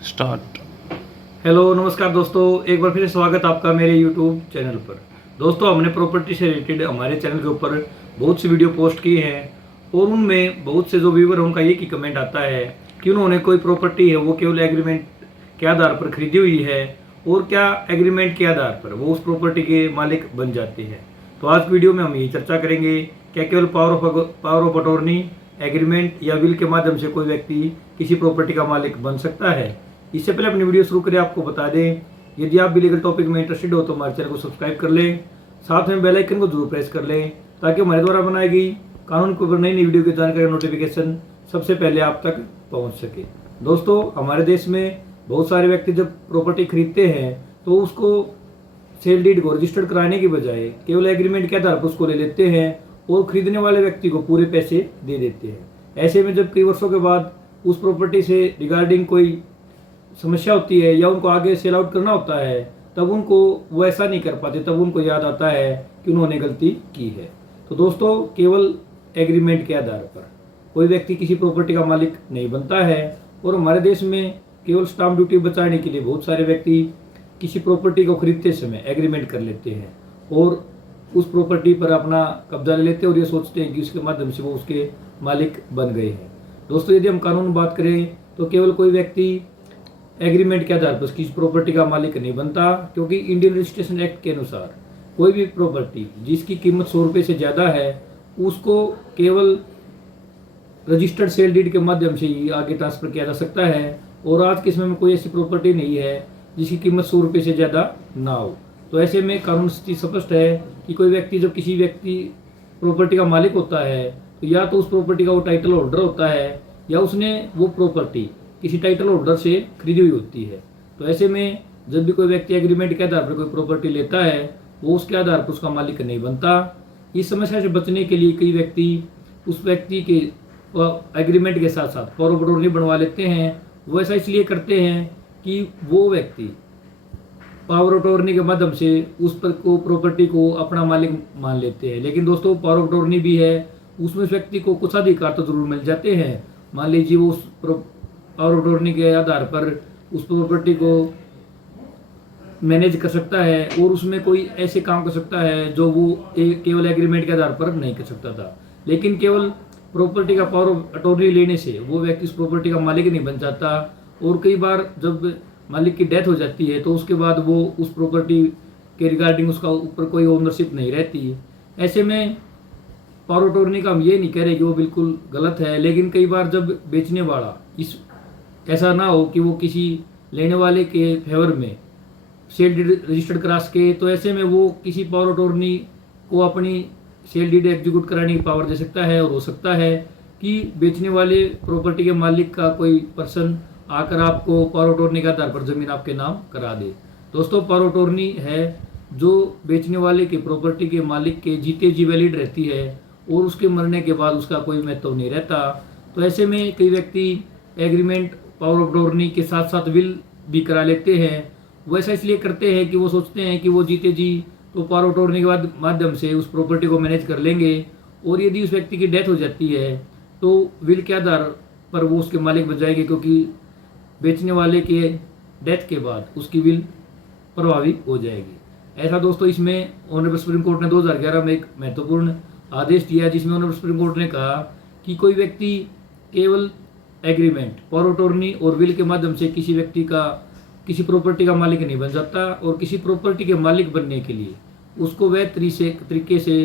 Start. Hello नमस्कार दोस्तों, एक बार फिर से स्वागत आपका मेरे यूट्यूब चैनल पर। दोस्तों, हमने प्रॉपर्टी से रिलेटेड हमारे चैनल के ऊपर बहुत सी वीडियो पोस्ट की हैं और उनमें बहुत से जो व्यूवर हैं उनका एक ही कमेंट आता है कि उन्होंने कोई प्रॉपर्टी है वो केवल एग्रीमेंट के आधार पर खरीदी हुई है और क्या एग्रीमेंट के आधार पर वो उस प्रॉपर्टी के मालिक बन जाते हैं। तो आज वीडियो में हम यही चर्चा करेंगे, क्या केवल पावर ऑफ अटॉर्नी, एग्रीमेंट या विल के माध्यम से कोई व्यक्ति किसी प्रॉपर्टी का मालिक बन सकता है। इससे पहले अपनी वीडियो शुरू करें, आपको बता दें यदि आप भी लीगल टॉपिक में इंटरेस्टेड हो तो हमारे चैनल को सब्सक्राइब कर लें, साथ में बेल आइकन को जरूर प्रेस कर लें ताकि हमारे द्वारा बनाई गई कानून के ऊपर नई नई वीडियो की जानकारी नोटिफिकेशन सबसे पहले आप तक पहुंच सके। दोस्तों, हमारे देश में बहुत सारे व्यक्ति जब प्रॉपर्टी खरीदते हैं तो उसको सेल डीड को रजिस्टर्ड कराने की बजाय केवल एग्रीमेंट के आधार पर उसको ले लेते हैं और खरीदने वाले व्यक्ति को पूरे पैसे दे देते हैं। ऐसे में जब कई वर्षों के बाद उस प्रॉपर्टी से रिगार्डिंग कोई समस्या होती है या उनको आगे सेल आउट करना होता है तब उनको वो ऐसा नहीं कर पाते, तब उनको याद आता है कि उन्होंने गलती की है। तो दोस्तों, केवल एग्रीमेंट के आधार पर कोई व्यक्ति किसी प्रॉपर्टी का मालिक नहीं बनता है और हमारे देश में केवल स्टाम्प ड्यूटी बचाने के लिए बहुत सारे व्यक्ति किसी प्रॉपर्टी को खरीदते समय एग्रीमेंट कर लेते हैं और उस प्रॉपर्टी पर अपना कब्जा ले लेते हैं और ये सोचते हैं कि उसके माध्यम से वो उसके मालिक बन गए हैं। दोस्तों, यदि हम कानून बात करें तो केवल कोई व्यक्ति एग्रीमेंट के आधार पर किसी प्रॉपर्टी का मालिक नहीं बनता, क्योंकि इंडियन रजिस्ट्रेशन एक्ट के अनुसार कोई भी प्रॉपर्टी जिसकी कीमत 100 रुपये से ज़्यादा है उसको केवल रजिस्टर्ड सेल डीड के माध्यम से ही आगे ट्रांसफर किया जा सकता है और आज के समय में कोई ऐसी प्रॉपर्टी नहीं है जिसकी कीमत 100 रुपये से ज़्यादा ना हो। तो ऐसे में कानून स्थिति स्पष्ट है कि कोई व्यक्ति जब किसी व्यक्ति प्रॉपर्टी का मालिक होता है तो या तो उस प्रॉपर्टी का वो टाइटल होल्डर होता है या उसने वो प्रॉपर्टी किसी टाइटल होल्डर से खरीदी हुई होती है। तो ऐसे में जब भी कोई व्यक्ति एग्रीमेंट के आधार पर कोई प्रॉपर्टी लेता है वो उसके आधार पर उसका मालिक नहीं बनता। इस समस्या से बचने के लिए कई व्यक्ति उस व्यक्ति के एग्रीमेंट के साथ साथ पावर ऑफ अटॉर्नी बनवा लेते हैं। वो ऐसा इसलिए करते हैं कि वो व्यक्ति पावर ऑफ अटॉर्नी के माध्यम से उस पर को प्रॉपर्टी को अपना मालिक मान लेते हैं। लेकिन दोस्तों, पावर ऑफ अटॉर्नी भी है, उसमें उस व्यक्ति को कुछ अधिकार तो जरूर मिल जाते हैं। मान लीजिए वो उस पावर ऑफ अटॉर्नी के आधार पर उस प्रॉपर्टी को मैनेज कर सकता है और उसमें कोई ऐसे काम कर सकता है जो वो केवल एग्रीमेंट के आधार पर नहीं कर सकता था। लेकिन केवल प्रॉपर्टी का पावर ऑफ अटॉर्नी लेने से वो व्यक्ति उस प्रॉपर्टी का मालिक नहीं बन जाता और कई बार जब मालिक की डेथ हो जाती है तो उसके बाद वो उस प्रॉपर्टी के रिगार्डिंग उसका ऊपर कोई ओनरशिप नहीं रहती। ऐसे में पावर ऑफ अटॉर्नी का हम ये नहीं कह रहे कि वो बिल्कुल गलत है, लेकिन कई बार जब बेचने वाला इस ऐसा ना हो कि वो किसी लेने वाले के फेवर में सेल डीड रजिस्टर्ड करा सके, तो ऐसे में वो किसी पावर ऑफ अटॉर्नी को अपनी सेल डीड एग्जीक्यूट कराने की पावर दे सकता है और हो सकता है कि बेचने वाले प्रॉपर्टी के मालिक का कोई पर्सन आकर आपको पावर ऑफ अटॉर्नी के आधार पर ज़मीन आपके नाम करा दे। दोस्तों, पावर ऑफ अटॉर्नी है जो बेचने वाले के प्रॉपर्टी के मालिक के जीते जी वैलिड रहती है और उसके मरने के बाद उसका कोई महत्व नहीं रहता। तो ऐसे में कई व्यक्ति एग्रीमेंट पावर ऑफ अटॉर्नी के साथ साथ विल भी करा लेते हैं। वो ऐसा इसलिए करते हैं कि वो सोचते हैं कि वो जीते जी तो पावर ऑफ अटॉर्नी के माध्यम से उस प्रॉपर्टी को मैनेज कर लेंगे और यदि उस व्यक्ति की डेथ हो जाती है तो विल के आधार पर वो उसके मालिक बन जाएंगे, क्योंकि बेचने वाले के डेथ के बाद उसकी विल प्रभावित हो जाएगी। ऐसा दोस्तों, इसमें ऑनरेबल सुप्रीम कोर्ट ने 2011 में एक महत्वपूर्ण आदेश दिया जिसमें ऑनरेबल सुप्रीम कोर्ट ने कहा कि कोई व्यक्ति केवल एग्रीमेंट, पावर ऑफ अटॉर्नी और विल के माध्यम से किसी व्यक्ति का किसी प्रॉपर्टी का मालिक नहीं बन जाता और किसी प्रॉपर्टी के मालिक बनने के लिए उसको वैध तरीके से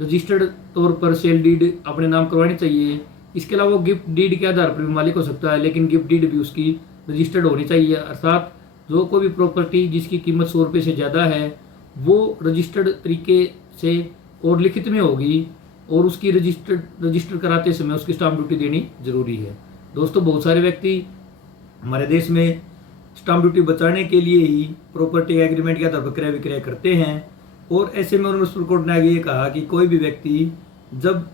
रजिस्टर्ड तौर पर सेल डीड अपने नाम करवानी चाहिए। इसके अलावा वो गिफ्ट डीड के आधार पर भी मालिक हो सकता है, लेकिन गिफ्ट डीड भी उसकी रजिस्टर्ड होनी चाहिए। अर्थात जो कोई भी प्रॉपर्टी जिसकी कीमत 100 रुपये से ज़्यादा है वो रजिस्टर्ड तरीके से और लिखित में होगी और उसकी रजिस्टर कराते समय उसकी स्टाम्प ड्यूटी देनी जरूरी है। दोस्तों, बहुत सारे व्यक्ति हमारे देश में स्टाम्प ड्यूटी बचाने के लिए ही प्रॉपर्टी एग्रीमेंट के आधार पर क्रय विक्रय करते हैं और ऐसे में ऑनरेबल सुप्रीम कोर्ट ने आगे ये कहा कि कोई भी व्यक्ति जब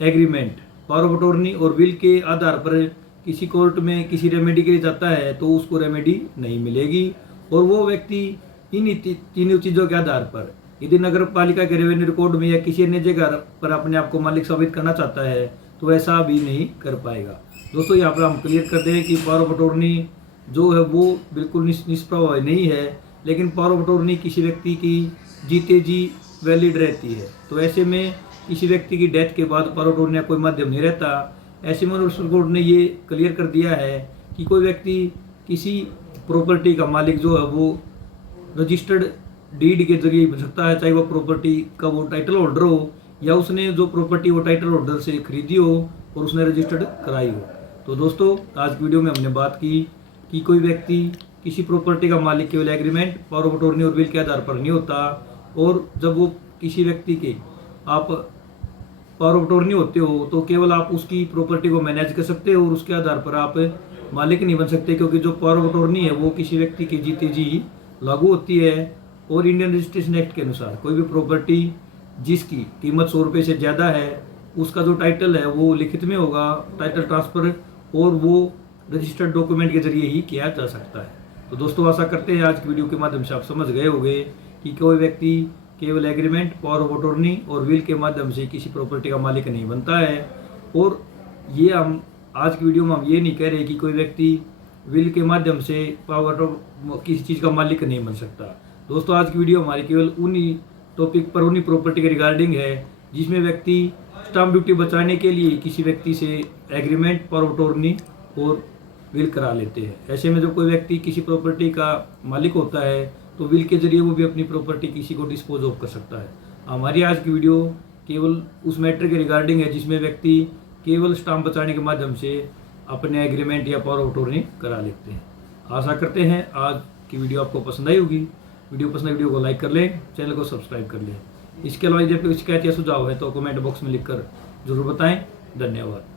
एग्रीमेंट, पावर ऑफ अटॉर्नी और विल के आधार पर किसी कोर्ट में किसी रेमेडी के लिए जाता है तो उसको रेमेडी नहीं मिलेगी और वो व्यक्ति इन तीनों चीज़ों के आधार पर यदि नगर पालिका के रेवेन्यू रिकॉर्ड में या किसी अन्य जगह पर अपने आप को मालिक साबित करना चाहता है तो ऐसा भी नहीं कर पाएगा। दोस्तों, यहाँ पर हम क्लियर कर दें कि पावर ऑफ अटॉर्नी जो है वो बिल्कुल निष्प्रभावी नहीं है, लेकिन पावर ऑफ अटॉर्नी किसी व्यक्ति की जीते जी वैलिड रहती है। तो ऐसे में किसी व्यक्ति की डेथ के बाद पावर ऑफ अटॉर्नी का कोई माध्यम नहीं रहता। ऐसे में सुप्रीम कोर्ट ने ये क्लियर कर दिया है कि कोई व्यक्ति किसी प्रॉपर्टी का मालिक जो है वो रजिस्टर्ड डीड के जरिए बन सकता है, चाहे वो प्रॉपर्टी का वो टाइटल होल्डर हो या उसने जो प्रॉपर्टी वो टाइटल होल्डर से खरीदी हो और उसने रजिस्टर्ड कराई हो। तो दोस्तों, आज की वीडियो में हमने बात की कि कोई व्यक्ति किसी प्रॉपर्टी का मालिक केवल एग्रीमेंट, पावर ऑफ अटॉर्नी और विल के आधार पर नहीं होता, और जब वो किसी व्यक्ति के आप पावर ऑफ अटॉर्नी होते हो तो केवल आप उसकी प्रॉपर्टी को मैनेज कर सकते हो और उसके आधार पर आप मालिक नहीं बन सकते, क्योंकि जो पावर ऑफ अटॉर्नी है वो किसी व्यक्ति के जीते जी लागू होती है। और इंडियन रजिस्ट्रेशन एक्ट के अनुसार कोई भी प्रॉपर्टी जिसकी कीमत 100 रुपये से ज़्यादा है, उसका जो टाइटल है वो लिखित में होगा, टाइटल ट्रांसफ़र, और वो रजिस्टर्ड डॉक्यूमेंट के जरिए ही किया जा सकता है। तो दोस्तों, आशा करते हैं आज की वीडियो के माध्यम से आप समझ गए होंगे कि कोई व्यक्ति केवल एग्रीमेंट, पावर ऑफ अटॉर्नी और विल के माध्यम से किसी प्रॉपर्टी का मालिक नहीं बनता है। और ये हम आज की वीडियो में हम ये नहीं कह रहे कि कोई व्यक्ति विल के माध्यम से पावर ऑफ किसी चीज़ का मालिक नहीं बन सकता। दोस्तों, आज की वीडियो हमारी केवल उन्हीं टॉपिक पर, उन्हीं प्रॉपर्टी के रिगार्डिंग है जिसमें व्यक्ति स्टाम्प ड्यूटी बचाने के लिए किसी व्यक्ति से एग्रीमेंट, पावर ऑफ अटॉर्नी और विल करा लेते हैं। ऐसे में जब कोई व्यक्ति किसी प्रॉपर्टी का मालिक होता है तो विल के जरिए वो भी अपनी प्रॉपर्टी किसी को डिस्पोज ऑफ कर सकता है। हमारी आज की वीडियो केवल उस मैटर के रिगार्डिंग है जिसमें व्यक्ति केवल स्टाम्प बचाने के माध्यम से अपने एग्रीमेंट या पावर ऑफ अटॉर्नी करा लेते हैं। आशा करते हैं आज की वीडियो आपको पसंद आई होगी। वीडियो पसंद है, वीडियो को लाइक कर लें, चैनल को सब्सक्राइब कर लें। इसके अलावा जब कोई शिकायत या सुझाव है तो कमेंट बॉक्स में लिखकर जरूर बताएं। धन्यवाद।